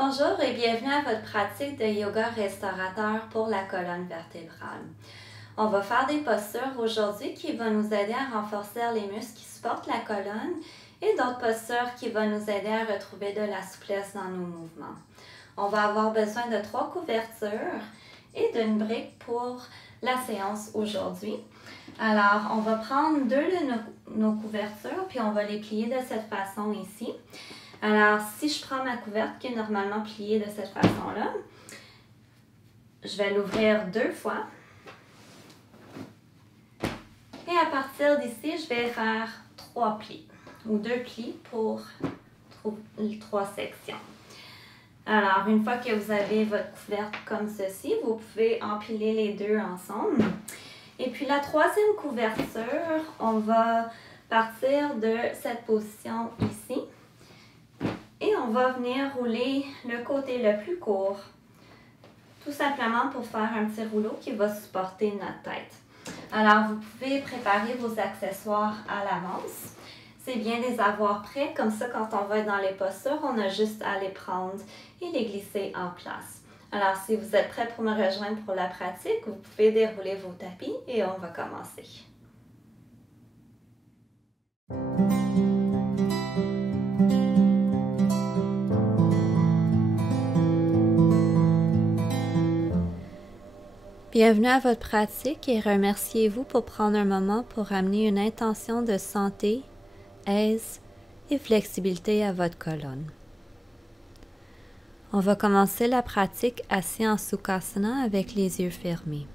Bonjour et bienvenue à votre pratique de yoga restaurateur pour la colonne vertébrale. On va faire des postures aujourd'hui qui vont nous aider à renforcer les muscles qui supportent la colonne et d'autres postures qui vont nous aider à retrouver de la souplesse dans nos mouvements. On va avoir besoin de 3 couvertures et d'une brique pour la séance aujourd'hui. Alors, on va prendre 2 de nos couvertures puis on va les plier de cette façon ici. Alors, si je prends ma couverte qui est normalement pliée de cette façon-là, je vais l'ouvrir 2 fois. Et à partir d'ici, je vais faire 3 plis ou 2 plis pour 3 sections. Alors, une fois que vous avez votre couverte comme ceci, vous pouvez empiler les deux ensemble. Et puis la troisième couverture, on va partir de cette position ici. Et on va venir rouler le côté le plus court, tout simplement pour faire un petit rouleau qui va supporter notre tête. Alors, vous pouvez préparer vos accessoires à l'avance. C'est bien de les avoir prêts, comme ça, quand on va être dans les postures, on a juste à les prendre et les glisser en place. Alors, si vous êtes prêts pour me rejoindre pour la pratique, vous pouvez dérouler vos tapis et on va commencer. Bienvenue à votre pratique et remerciez-vous pour prendre un moment pour amener une intention de santé, aise et flexibilité à votre colonne. On va commencer la pratique assis en Sukhasana avec les yeux fermés.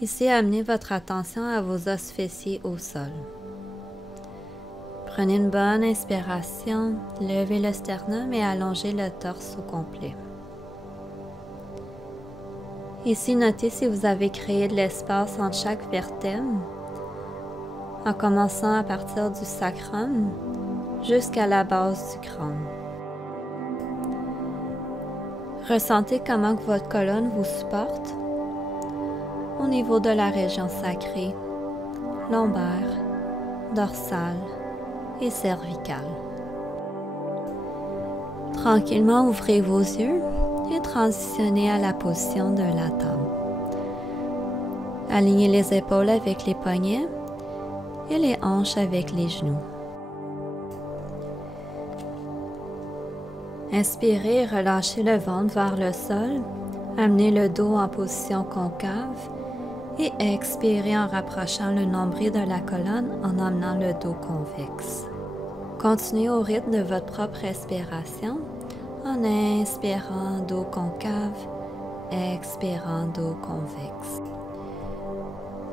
Ici, amenez votre attention à vos os fessiers au sol. Prenez une bonne inspiration, levez le sternum et allongez le torse au complet. Ici, notez si vous avez créé de l'espace entre chaque vertèbre, en commençant à partir du sacrum jusqu'à la base du crâne. Ressentez comment que votre colonne vous supporte au niveau de la région sacrée, lombaire, dorsale et cervicale. Tranquillement, ouvrez vos yeux et transitionnez à la position de la table. Alignez les épaules avec les poignets et les hanches avec les genoux. Inspirez et relâchez le ventre vers le sol. Amenez le dos en position concave et expirez en rapprochant le nombril de la colonne en emmenant le dos convexe. Continuez au rythme de votre propre respiration en inspirant dos concave, expirant dos convexe.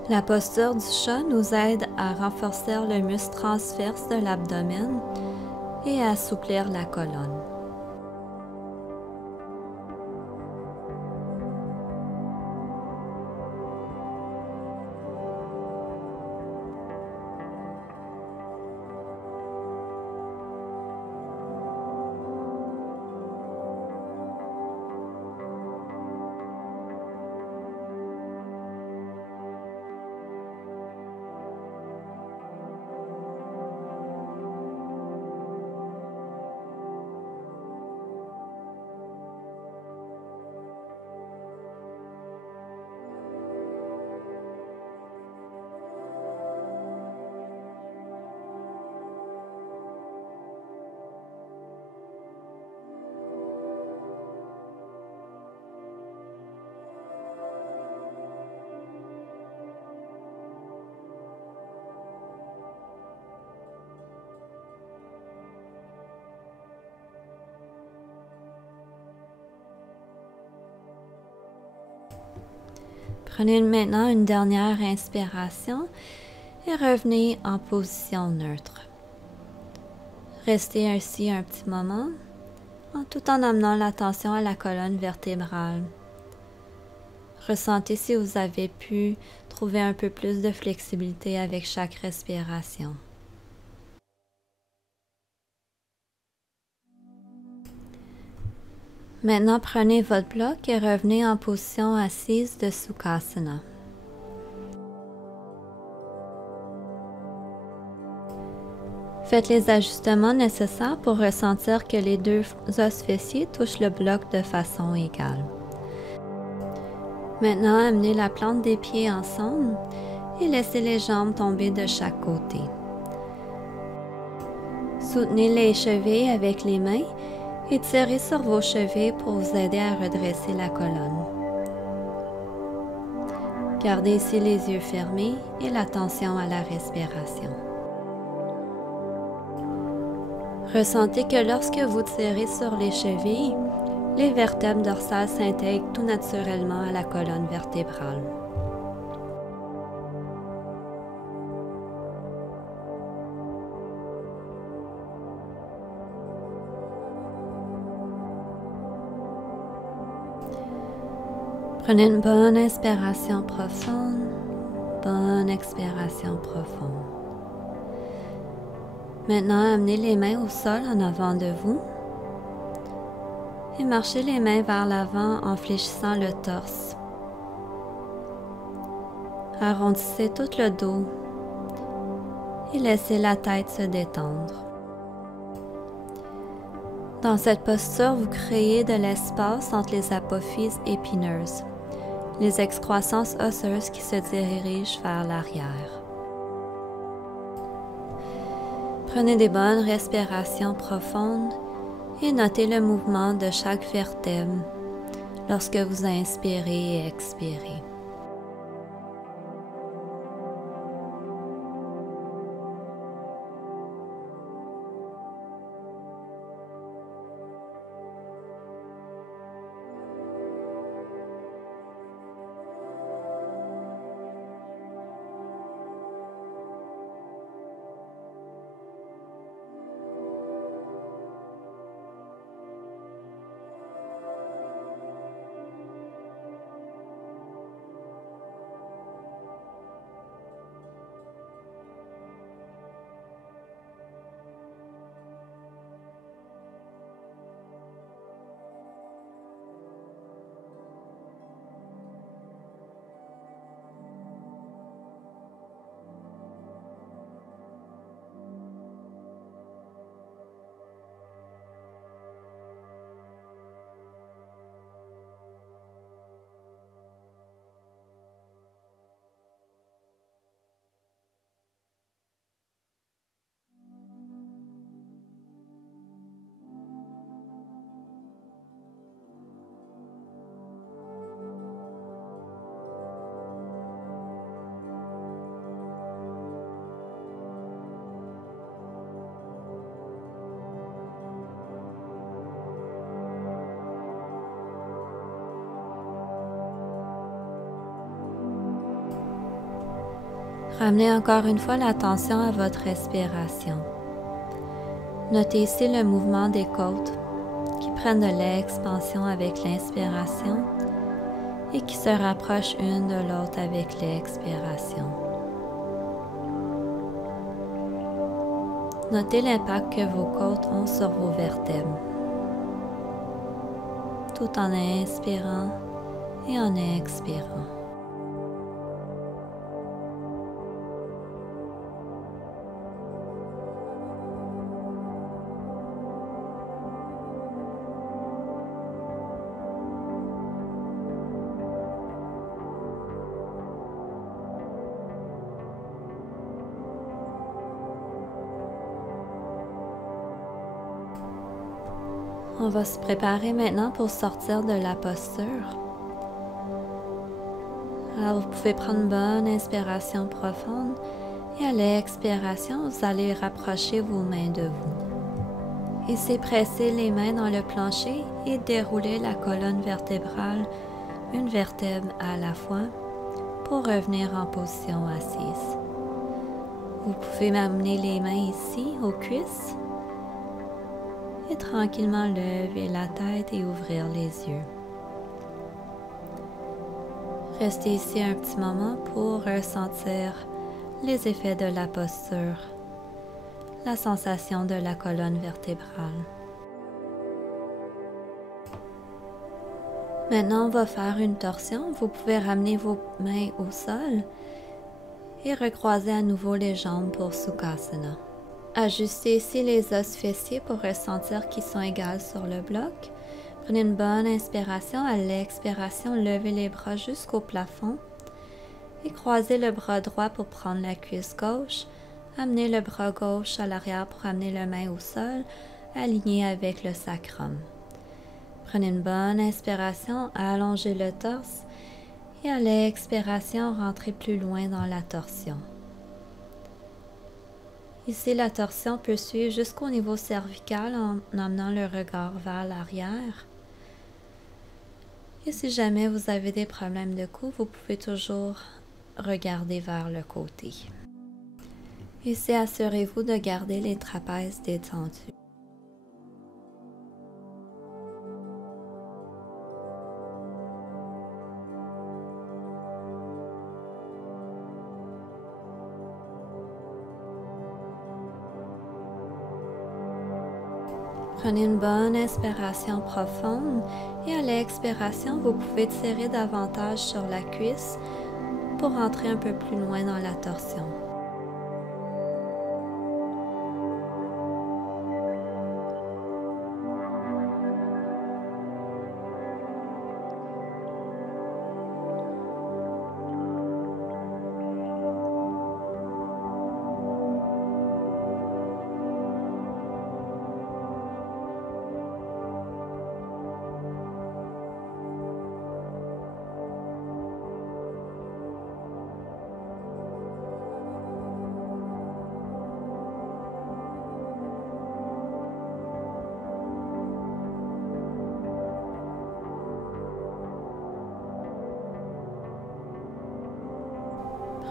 La posture du chat nous aide à renforcer le muscle transverse de l'abdomen et à assouplir la colonne. Prenez maintenant une dernière inspiration et revenez en position neutre. Restez ainsi un petit moment, tout en amenant l'attention à la colonne vertébrale. Ressentez si vous avez pu trouver un peu plus de flexibilité avec chaque respiration. Maintenant, prenez votre bloc et revenez en position assise de Sukhasana. Faites les ajustements nécessaires pour ressentir que les deux os fessiers touchent le bloc de façon égale. Maintenant, amenez la plante des pieds ensemble et laissez les jambes tomber de chaque côté. Soutenez les chevilles avec les mains et tirez sur vos chevilles pour vous aider à redresser la colonne. Gardez ici les yeux fermés et l'attention à la respiration. Ressentez que lorsque vous tirez sur les chevilles, les vertèbres dorsales s'intègrent tout naturellement à la colonne vertébrale. Prenez une bonne inspiration profonde, bonne expiration profonde. Maintenant, amenez les mains au sol en avant de vous et marchez les mains vers l'avant en fléchissant le torse. Arrondissez tout le dos et laissez la tête se détendre. Dans cette posture, vous créez de l'espace entre les apophyses épineuses, les excroissances osseuses qui se dirigent vers l'arrière. Prenez des bonnes respirations profondes et notez le mouvement de chaque vertèbre lorsque vous inspirez et expirez. Ramenez encore une fois l'attention à votre respiration. Notez ici le mouvement des côtes qui prennent de l'expansion avec l'inspiration et qui se rapprochent une de l'autre avec l'expiration. Notez l'impact que vos côtes ont sur vos vertèbres, tout en inspirant et en expirant. On va se préparer maintenant pour sortir de la posture. Alors vous pouvez prendre une bonne inspiration profonde et à l'expiration, vous allez rapprocher vos mains de vous. Ici, pressez les mains dans le plancher et déroulez la colonne vertébrale, une vertèbre à la fois, pour revenir en position assise. Vous pouvez m'amener les mains ici aux cuisses et tranquillement lever la tête et ouvrir les yeux. Restez ici un petit moment pour ressentir les effets de la posture, la sensation de la colonne vertébrale. Maintenant, on va faire une torsion. Vous pouvez ramener vos mains au sol et recroiser à nouveau les jambes pour Sukhasana. Ajustez ici les os fessiers pour ressentir qu'ils sont égaux sur le bloc. Prenez une bonne inspiration. À l'expiration, levez les bras jusqu'au plafond et croisez le bras droit pour prendre la cuisse gauche. Amenez le bras gauche à l'arrière pour amener la main au sol, aligné avec le sacrum. Prenez une bonne inspiration, allongez le torse et à l'expiration, rentrez plus loin dans la torsion. Ici, la torsion peut suivre jusqu'au niveau cervical en amenant le regard vers l'arrière. Et si jamais vous avez des problèmes de cou, vous pouvez toujours regarder vers le côté. Ici, assurez-vous de garder les trapèzes détendus. Prenez une bonne inspiration profonde et à l'expiration, vous pouvez tirer davantage sur la cuisse pour rentrer un peu plus loin dans la torsion.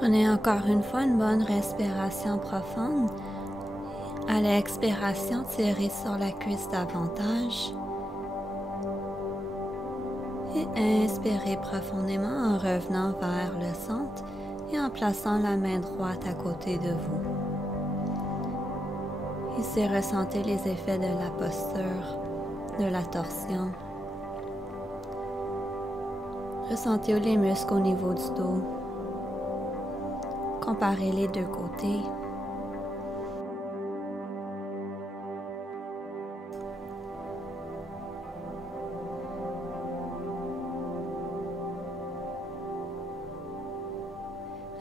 Prenez encore une fois une bonne respiration profonde. À l'expiration, tirez sur la cuisse davantage. Et inspirez profondément en revenant vers le centre et en plaçant la main droite à côté de vous. Ici, ressentez les effets de la posture, de la torsion. Ressentez les muscles au niveau du dos. Comparez les deux côtés.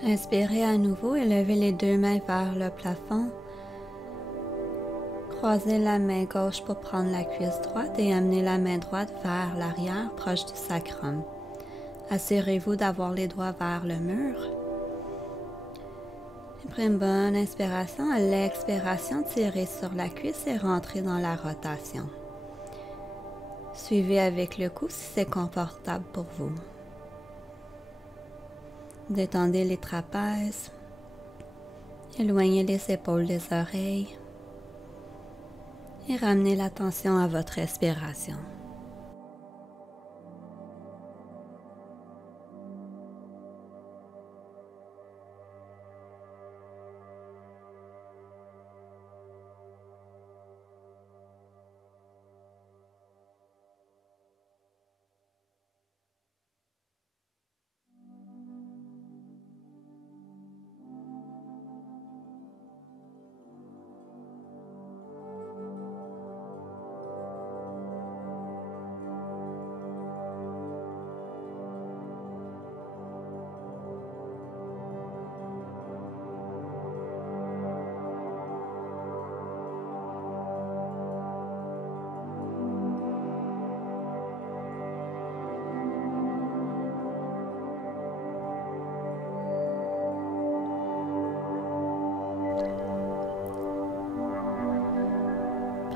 Inspirez à nouveau et levez les deux mains vers le plafond. Croisez la main gauche pour prendre la cuisse droite et amenez la main droite vers l'arrière, proche du sacrum. Assurez-vous d'avoir les doigts vers le mur. Prenez une bonne inspiration. À l'expiration, tirez sur la cuisse et rentrez dans la rotation. Suivez avec le cou si c'est confortable pour vous. Détendez les trapèzes. Éloignez les épaules des oreilles. Et ramenez l'attention à votre respiration.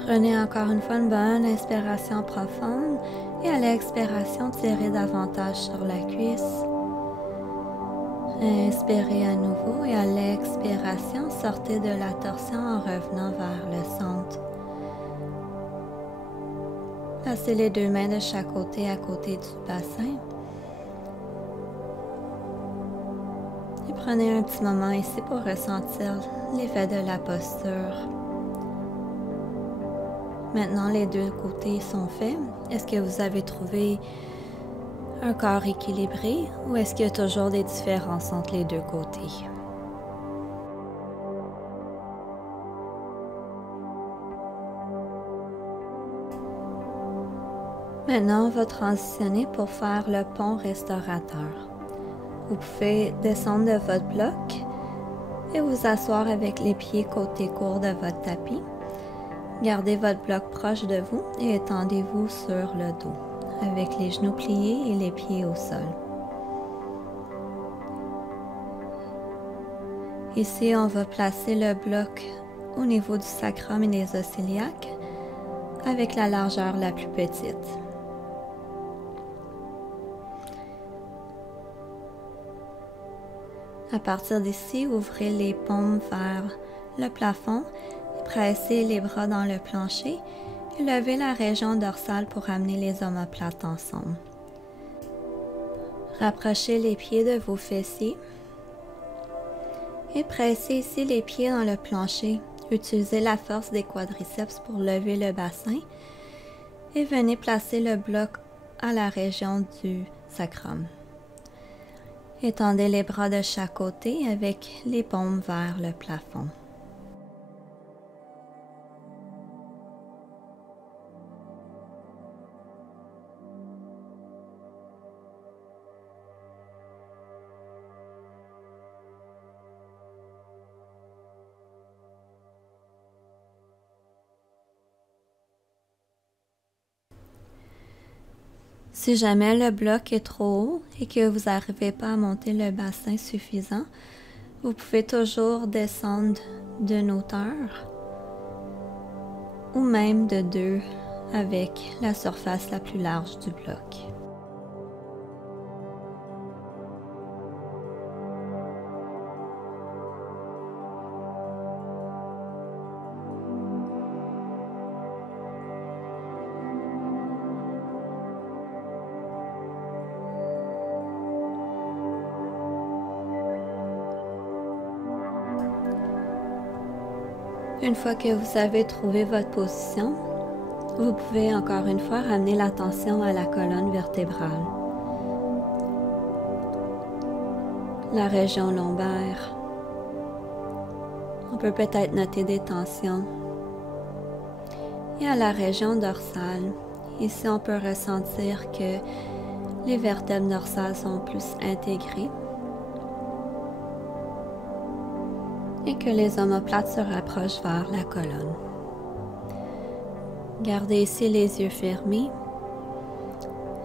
Prenez encore une fois une bonne inspiration profonde et à l'expiration, tirez davantage sur la cuisse. Inspirez à nouveau et à l'expiration, sortez de la torsion en revenant vers le centre. Placez les deux mains de chaque côté à côté du bassin. Et prenez un petit moment ici pour ressentir l'effet de la posture. Maintenant, les deux côtés sont faits. Est-ce que vous avez trouvé un corps équilibré ou est-ce qu'il y a toujours des différences entre les deux côtés? Maintenant, on va transitionner pour faire le pont restaurateur. Vous pouvez descendre de votre bloc et vous asseoir avec les pieds côté court de votre tapis. Gardez votre bloc proche de vous et étendez-vous sur le dos, avec les genoux pliés et les pieds au sol. Ici, on va placer le bloc au niveau du sacrum et des os iliaques avec la largeur la plus petite. À partir d'ici, ouvrez les paumes vers le plafond, pressez les bras dans le plancher et levez la région dorsale pour amener les omoplates ensemble. Rapprochez les pieds de vos fessiers et pressez ici les pieds dans le plancher. Utilisez la force des quadriceps pour lever le bassin et venez placer le bloc à la région du sacrum. Étendez les bras de chaque côté avec les paumes vers le plafond. Si jamais le bloc est trop haut et que vous n'arrivez pas à monter le bassin suffisant, vous pouvez toujours descendre d'une hauteur ou même de 2 avec la surface la plus large du bloc. Une fois que vous avez trouvé votre position, vous pouvez encore une fois ramener l'attention à la colonne vertébrale, la région lombaire. On peut peut-être noter des tensions. Et à la région dorsale, ici on peut ressentir que les vertèbres dorsales sont plus intégrées et que les omoplates se rapprochent vers la colonne. Gardez ici les yeux fermés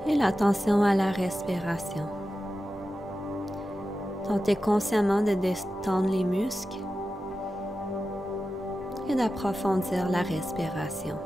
et l'attention à la respiration. Tentez consciemment de détendre les muscles et d'approfondir la respiration.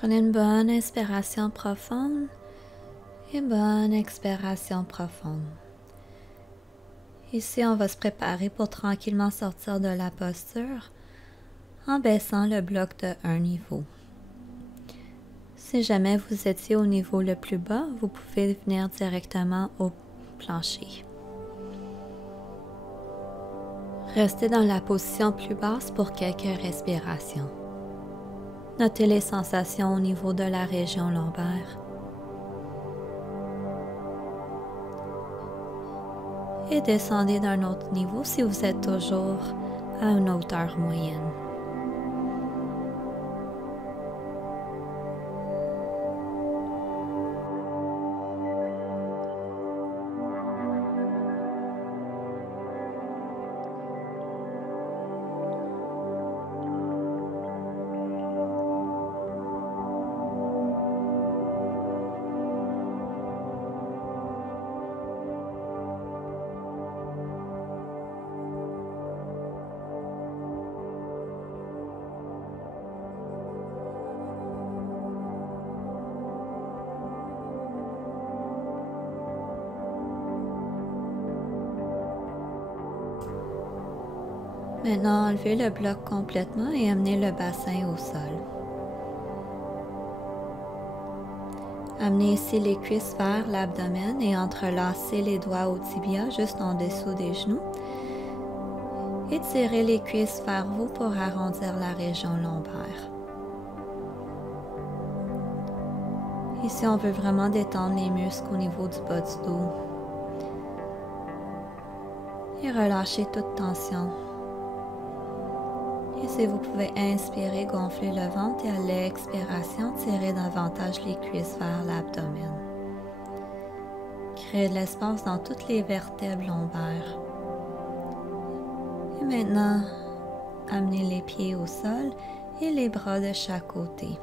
Prenez une bonne inspiration profonde et bonne expiration profonde. Ici, on va se préparer pour tranquillement sortir de la posture en baissant le bloc de un niveau. Si jamais vous étiez au niveau le plus bas, vous pouvez venir directement au plancher. Restez dans la position plus basse pour quelques respirations. Notez les sensations au niveau de la région lombaire. Et descendez d'un autre niveau si vous êtes toujours à une hauteur moyenne. Maintenant, enlevez le bloc complètement et amenez le bassin au sol. Amenez ici les cuisses vers l'abdomen et entrelacez les doigts au tibia juste en dessous des genoux. Étirez les cuisses vers vous pour arrondir la région lombaire. Ici, on veut vraiment détendre les muscles au niveau du bas du dos. Et relâchez toute tension. Ici, vous pouvez inspirer, gonfler le ventre et à l'expiration, tirer davantage les cuisses vers l'abdomen. Créez de l'espace dans toutes les vertèbres lombaires. Et maintenant, amenez les pieds au sol et les bras de chaque côté.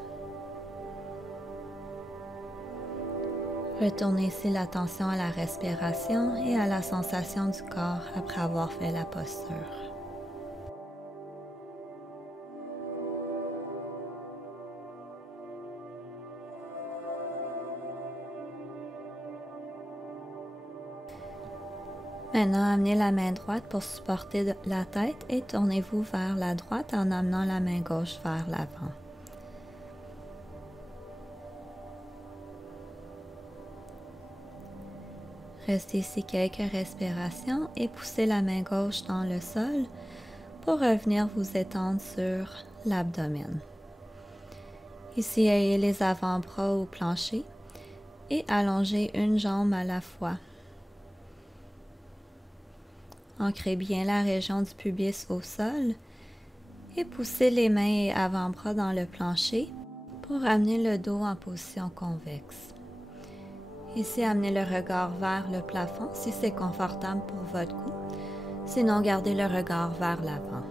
Retournez ici l'attention à la respiration et à la sensation du corps après avoir fait la posture. Maintenant, amenez la main droite pour supporter la tête et tournez-vous vers la droite en amenant la main gauche vers l'avant. Restez ici quelques respirations et poussez la main gauche dans le sol pour revenir vous étendre sur l'abdomen. Ici, ayez les avant-bras au plancher et allongez une jambe à la fois. Ancrez bien la région du pubis au sol et poussez les mains et avant-bras dans le plancher pour amener le dos en position convexe. Ici, amenez le regard vers le plafond si c'est confortable pour votre cou. Sinon, gardez le regard vers l'avant.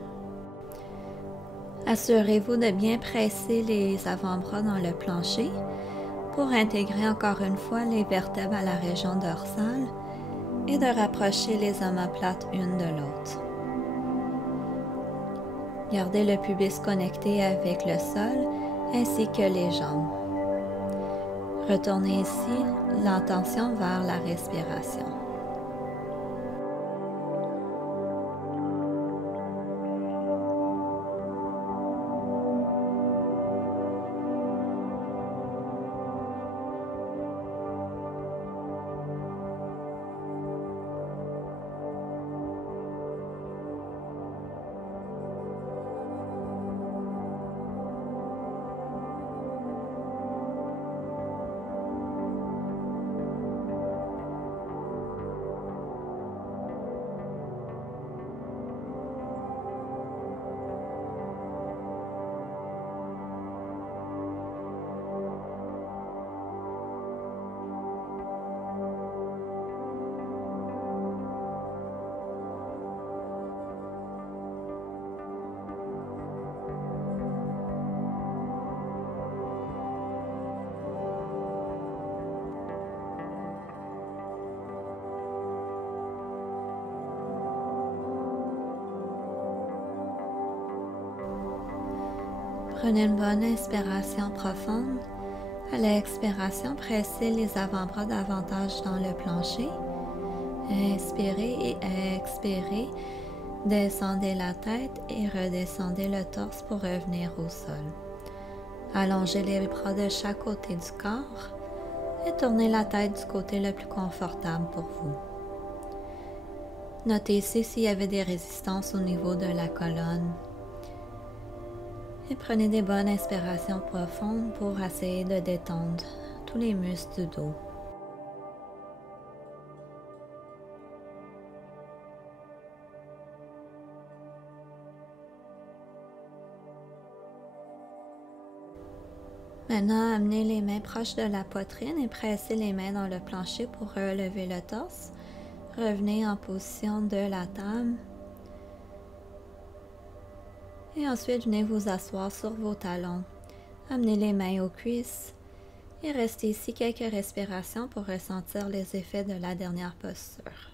Assurez-vous de bien presser les avant-bras dans le plancher pour intégrer encore une fois les vertèbres à la région dorsale et de rapprocher les omoplates une de l'autre. Gardez le pubis connecté avec le sol ainsi que les jambes. Retournez ici l'attention vers la respiration. Prenez une bonne inspiration profonde. À l'expiration, pressez les avant-bras davantage dans le plancher. Inspirez et expirez. Descendez la tête et redescendez le torse pour revenir au sol. Allongez les bras de chaque côté du corps et tournez la tête du côté le plus confortable pour vous. Notez ici s'il y avait des résistances au niveau de la colonne. Et prenez des bonnes inspirations profondes pour essayer de détendre tous les muscles du dos. Maintenant, amenez les mains proches de la poitrine et pressez les mains dans le plancher pour relever le torse. Revenez en position de la table. Et ensuite, venez vous asseoir sur vos talons. Amenez les mains aux cuisses et restez ici quelques respirations pour ressentir les effets de la dernière posture.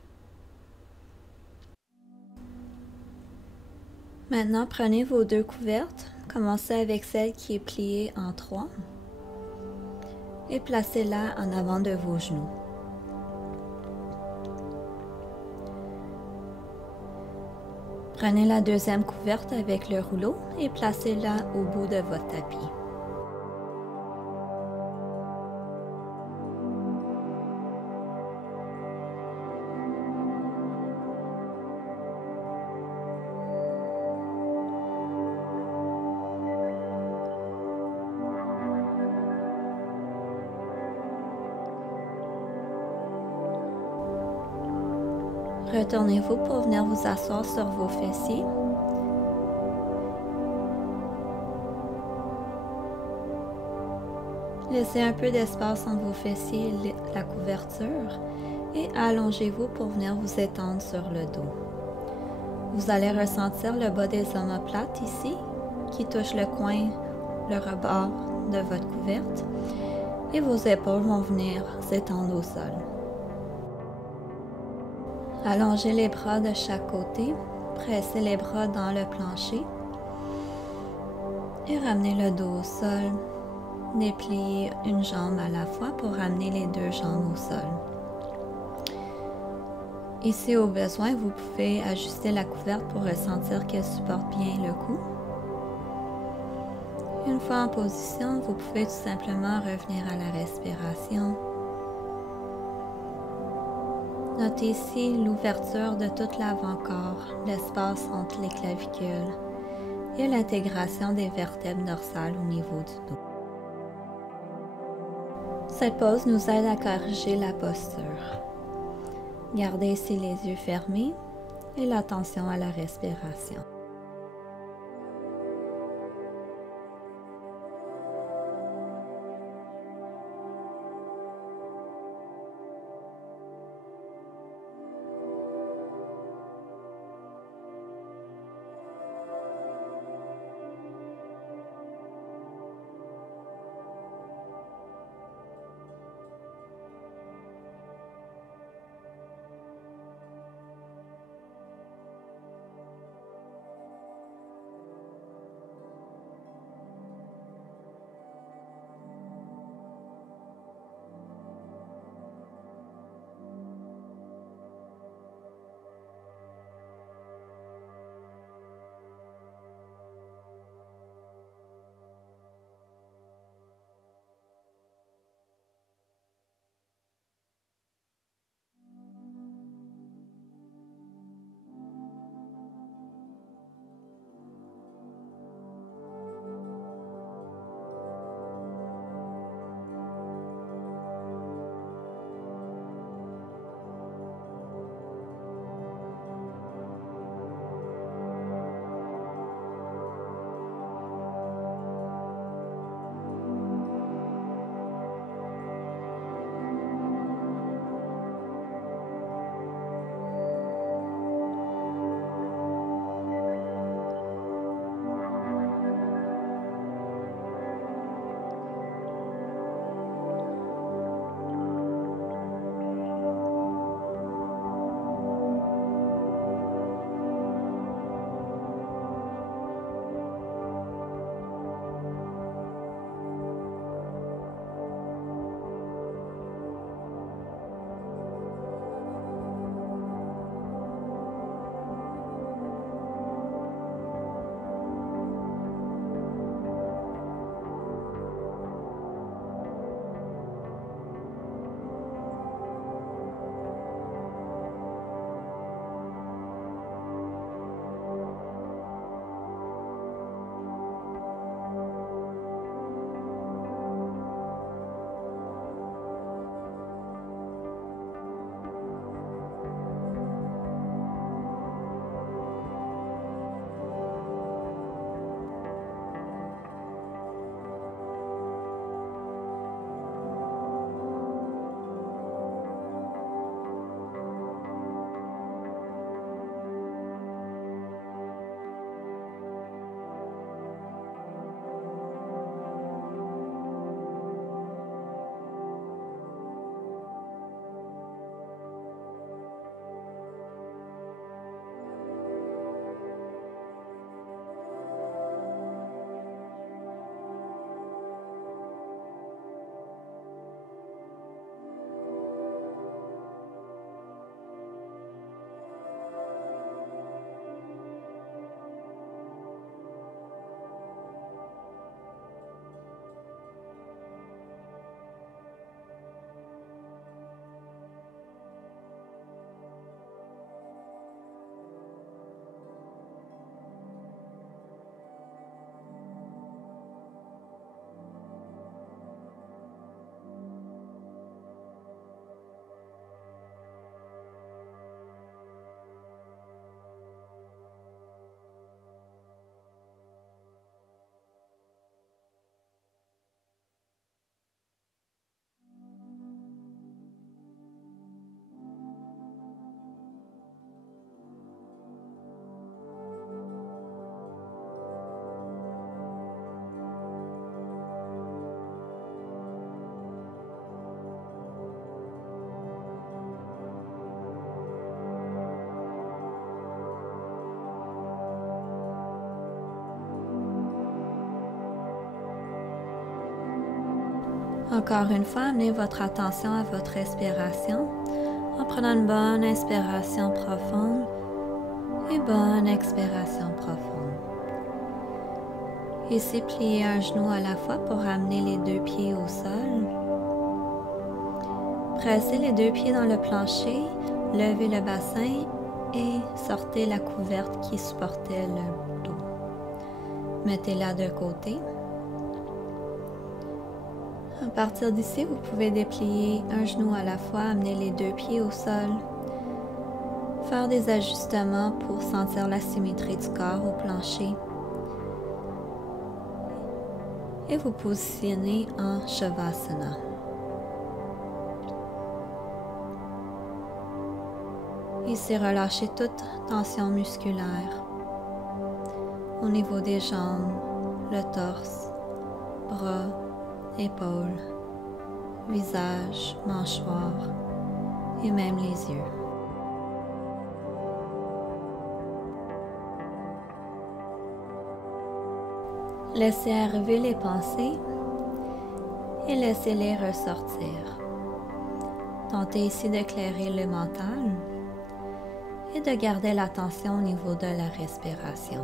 Maintenant, prenez vos deux couvertes. Commencez avec celle qui est pliée en 3 et placez-la en avant de vos genoux. Prenez la deuxième couverte avec le rouleau et placez-la au bout de votre tapis. Retournez-vous pour venir vous asseoir sur vos fessiers. Laissez un peu d'espace entre vos fessiers et la couverture et allongez-vous pour venir vous étendre sur le dos. Vous allez ressentir le bas des omoplates ici qui touche le coin, le rebord de votre couverte et vos épaules vont venir s'étendre au sol. Allongez les bras de chaque côté, pressez les bras dans le plancher et ramenez le dos au sol. Dépliez une jambe à la fois pour ramener les deux jambes au sol. Ici, au besoin, vous pouvez ajuster la couverte pour ressentir qu'elle supporte bien le cou. Une fois en position, vous pouvez tout simplement revenir à la respiration. Notez ici l'ouverture de tout l'avant-corps, l'espace entre les clavicules et l'intégration des vertèbres dorsales au niveau du dos. Cette pose nous aide à corriger la posture. Gardez ici les yeux fermés et l'attention à la respiration. Encore une fois, amenez votre attention à votre respiration en prenant une bonne inspiration profonde et bonne expiration profonde. Ici, pliez un genou à la fois pour amener les deux pieds au sol. Pressez les deux pieds dans le plancher, levez le bassin et sortez la couverte qui supportait le dos. Mettez-la de côté. À partir d'ici, vous pouvez déplier un genou à la fois, amener les deux pieds au sol, faire des ajustements pour sentir la symétrie du corps au plancher et vous positionner en Shavasana. Ici, relâchez toute tension musculaire au niveau des jambes, le torse, bras, épaules, visage, mâchoire et même les yeux. Laissez arriver les pensées et laissez-les ressortir. Tentez ici d'éclairer le mental et de garder l'attention au niveau de la respiration.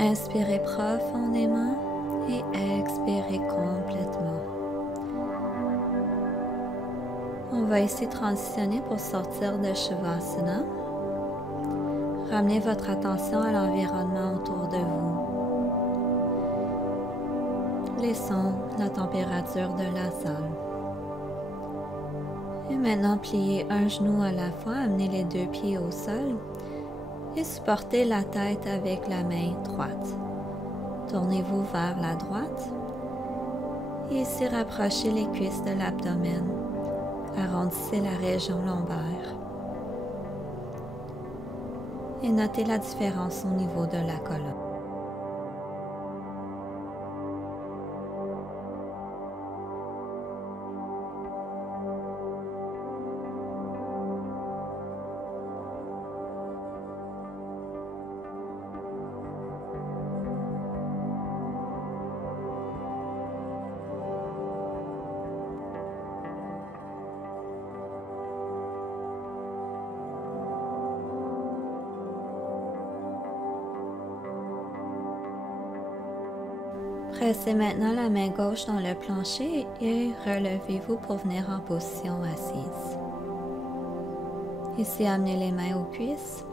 Inspirez profondément et expirez complètement. On va ici transitionner pour sortir de Shavasana. Ramenez votre attention à l'environnement autour de vous. Les sons, la température de la salle. Et maintenant, pliez un genou à la fois, amenez les deux pieds au sol et supportez la tête avec la main droite. Tournez-vous vers la droite et ici rapprochez les cuisses de l'abdomen. Arrondissez la région lombaire. Et notez la différence au niveau de la colonne. Pressez maintenant la main gauche dans le plancher et relevez-vous pour venir en position assise. Ici, amenez les mains aux cuisses,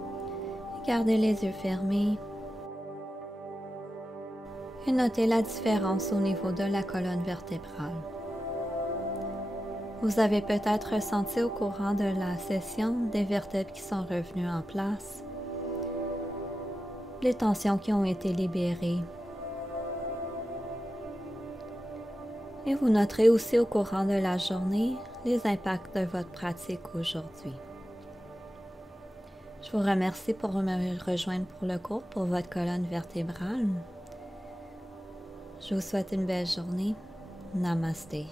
gardez les yeux fermés et notez la différence au niveau de la colonne vertébrale. Vous avez peut-être ressenti au courant de la session des vertèbres qui sont revenues en place, les tensions qui ont été libérées. Et vous noterez aussi au courant de la journée les impacts de votre pratique aujourd'hui. Je vous remercie pour me rejoindre pour le cours pour votre colonne vertébrale. Je vous souhaite une belle journée. Namasté.